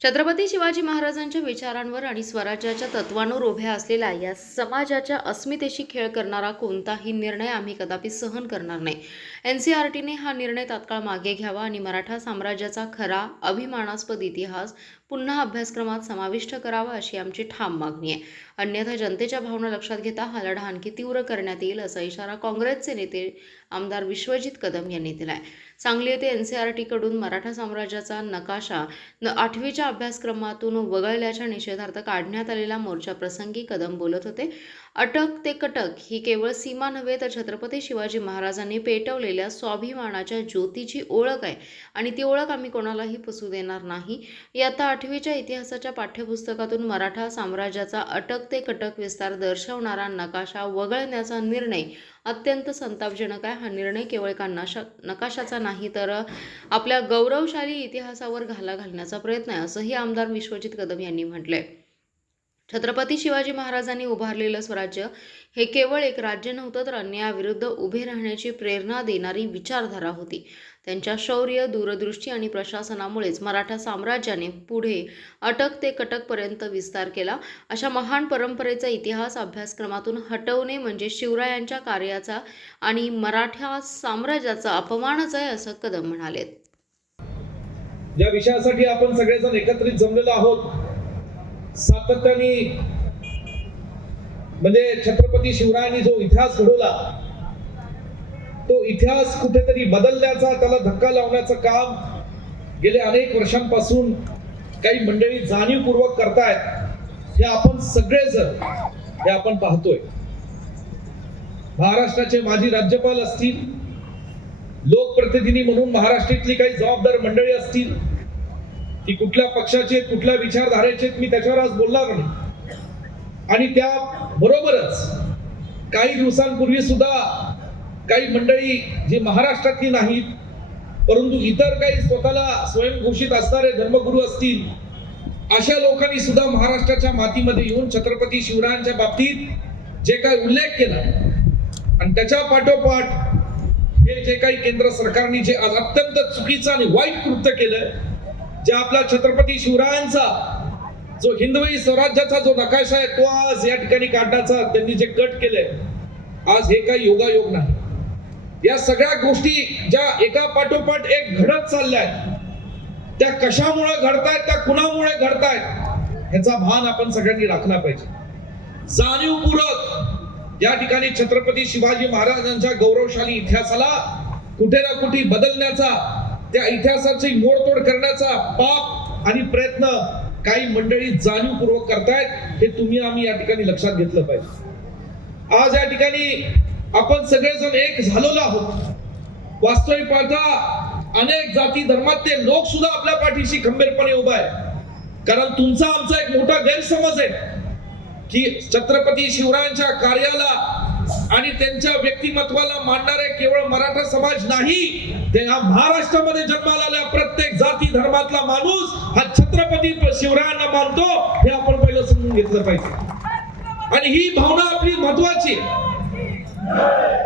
छत्रपती शिवाजी महाराजांच्या विचारांवर आणि स्वराज्याच्या तत्वांवर उभ्या असलेल्या या समाजाच्या अस्मितेशी खेळ करणारा कोणताही निर्णय आम्ही कदापि सहन करणार नाही। NCERTने हा निर्णय तात्काळ मागे घ्यावा आणि मराठा साम्राज्याचा खरा अभिमानास्पद इतिहास पुन्हा अभ्यासक्रमात समाविष्ट करावा अशी आमची ठाम मागणी आहे। अन्यथा जनतेच्या भावना लक्षात घेता हा लढा आणखी तीव्र करण्यात येईल असा इशारा काँग्रेसचे नेते आमदार विश्वजित कदम यांनी दिलाय। सांगली येथे NCERT कडून मराठा साम्राज्याचा नकाशा 8वीच्या अभ्यासक्रमातून वगळल्याच्या निषेधार्थ काढण्यात आलेल्या मोर्चा प्रसंगी कदम बोलत होते। अटक ते कटक ही केवळ सीमा नव्हे तर छत्रपती शिवाजी महाराजांनी पेटवलेल्या स्वाभिमानाच्या ज्योतीची ओळख आहे आणि ती ओळख आम्ही कोणालाही पुसू देणार नाही। इयत्ता 8वीच्या इतिहासाच्या पाठ्यपुस्तकातून मराठा साम्राज्याचा अटक ते कटक विस्तार दर्शवणारा नकाशा वगळण्याचा निर्णय अत्यंत संतापजनक आहे। हा निर्णय केवळ एका नकाशाचा नाही तर आपल्या गौरवशाली इतिहासावर घाला घालण्याचा प्रयत्न आहे असंही आमदार विश्वजित कदम यांनी म्हटलंय। छत्रपती शिवाजी महाराजांनी उभारलेलं स्वराज्य हे केवळ एक राज्य नव्हतं तर अन्यायाविरुद्ध उभे राहण्याची प्रेरणा देणारी विचारधारा होती। त्यांच्या शौर्य, दूरदृष्टी आणि प्रशासनामुळेच मराठा साम्राज्याने पुढे अटक ते कटकपर्यंत विस्तार केला। अशा महान परंपरेचा इतिहास अभ्यासक्रमातून हटवणे म्हणजे शिवरायांच्या कार्याचा आणि मराठा साम्राज्याचा अपमानच आहे असं कदम म्हणाले। ज्या विषयासाठी आपण सगळेजण एकत्रित जमलेलो आहोत, सातत्याने म्हणजे छत्रपती शिवरायांनी जो इतिहास घडवला तो इतिहास कुठेतरी बदलण्याचा, त्याला धक्का लावण्याचं काम गेले अनेक वर्षांपासून काही मंडळी जाणीवपूर्वक करतायत। हे आपण सगळेजण हे आपण पाहतोय। महाराष्ट्राचे माजी राज्यपाल असतील, लोकप्रतिनिधी म्हणून महाराष्ट्रातली काही जबाबदार मंडळी असतील, ती कुठल्या पक्षाचे कुठल्या विचारधारेचे मी त्याच्यावर आज बोलणार नाही। आणि त्या बरोबरच काही दिवसांपूर्वी सुद्धा काही मंडळी जी महाराष्ट्रातली नाहीत परंतु इतर काही स्वतःला स्वयंघोषित असणारे धर्मगुरू असतील, अशा लोकांनी सुद्धा महाराष्ट्राच्या मातीमध्ये येऊन छत्रपती शिवरायांच्या बाबतीत जे काही उल्लेख केला आणि त्याच्या पाठोपाठ हे जे काही केंद्र सरकारने जे आज अत्यंत चुकीचं आणि वाईट कृत्य केलं, जे आपला छत्रपती शिवरायांचा जो हिंदवी स्वराज्याचा जो नकाशा आहे तो आज या ठिकाणी काढण्याचा त्यांनी जे कट केलंय, आज हे काही योगायोग नाही। या सगळ्या गोष्टी ज्या एका पाठोपाठ एक घडत चालल्या आहेत, त्या कशामुळे घडतायत, त्या कुणामुळे घडतायत ह्याचा भान आपण सगळ्यांनी राखला पाहिजे। जाणीवपूर्वक या ठिकाणी छत्रपती शिवाजी महाराजांच्या गौरवशाली इतिहासाला कुठे ना कुठे बदलण्याचा, त्या इतिहासाची मोडतोड करण्याचा पाप आणि प्रयत्न काही मंडळी जाणीवपूर्वक करतायत। हे तुम्ही आम्ही या ठिकाणी लक्षात घेतलं पाहिजे। आज या ठिकाणी आपण सगळेजण एक झालेलो आहोत। वास्तविक पाहता अनेक जाती धर्मातले लोक सुद्धा आपल्या पाठीशी खंबीरपणे उभा आहे। कारण तुमचा आमचा एक मोठा गैरसमज आहे की छत्रपती शिवरायांच्या कार्याला आणि त्यांच्या व्यक्तिमत्वाला मानणारे केवळ मराठा समाज नाही, ते महाराष्ट्रामध्ये जन्माला आलेला प्रत्येक जाती धर्मातला माणूस हा छत्रपती शिवरायांना मानतो, हे आपण पहिलं समजून घेतलं पाहिजे। आणि ही भावना आपली महत्वाची।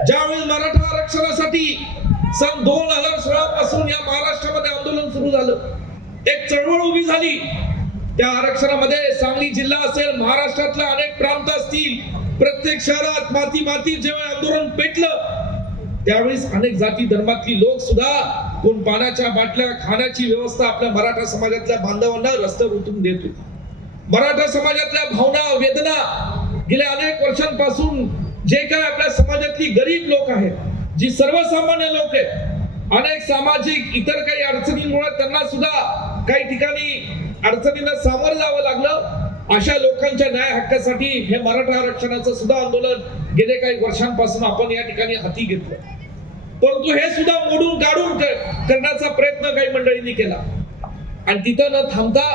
ज्यावेळी मराठा आरक्षणासाठी सन 2016 पासून या महाराष्ट्रामध्ये आंदोलन सुरू झालं, एक चळवळ उभी झाली। त्या आरक्षणामध्ये सांगली जिल्हा असेल, महाराष्ट्रातले अनेक प्रांत असतील, प्रत्येक शहरात माती जेव्हा आंदोलन पेटलं त्यावेळेस अनेक जाती धर्मातली लोक सुद्धा कोण पाण्याच्या बाटल्या, खाण्याची व्यवस्था आपल्या मराठा समाजातल्या बांधवांना रस्त्यावर उतरून देत होती। मराठा समाजातल्या भावना, वेदना गेल्या अनेक वर्षांपासून जे काही आपल्या समाजातली गरीब लोक आहेत, जी सर्वसामान्य लोक आहेत, अनेक सामाजिक इतर काही अडचणींमुळे त्यांना सुद्धा काही ठिकाणी अडचणींना सामोरं जावं लागलं। अशा लोकांच्या न्याय हक्कासाठी हे मराठा आरक्षणाचं सुद्धा आंदोलन गेले काही वर्षांपासून आपण या ठिकाणी हाती घेतलं, परंतु हे सुद्धा मोडून काढून करण्याचा प्रयत्न काही मंडळींनी केला। आणि तिथं न थांबता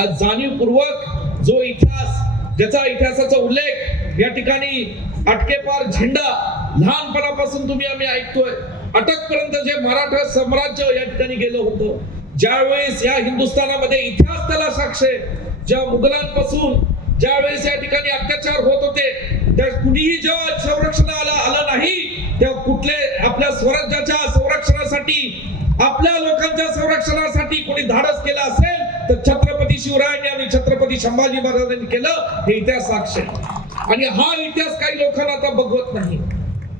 आज जाणीवपूर्वक जो इतिहास, ज्याचा इतिहासाचा उल्लेख या ठिकाणी अटकेपार झेंडा लहानपणापासून तुम्ही आम्ही ऐकतोय, अटकपर्यंत जे मराठा साम्राज्य या ठिकाणी गेलं होतं, ज्यावेळेस या हिंदुस्थानामध्ये इतिहास त्याला साक्ष आहे, ज्या मुघलांपासून ज्यावेळेस या ठिकाणी अत्याचार होत होते, त्या कुणीही जेव्हा संरक्षणाला आलं नाही, तेव्हा कुठले आपल्या स्वराज्याच्या संरक्षणासाठी, आपल्या लोकांच्या संरक्षणासाठी कोणी धाडस केलं असेल तर छत्रपती शिवरायांनी आणि छत्रपती संभाजी महाराजांनी केलं हे इतिहास साक्ष आहे. आणि हा इतिहास काही लोकांना आता बघवत नाही.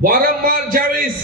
वारंवार ज्यावेळेस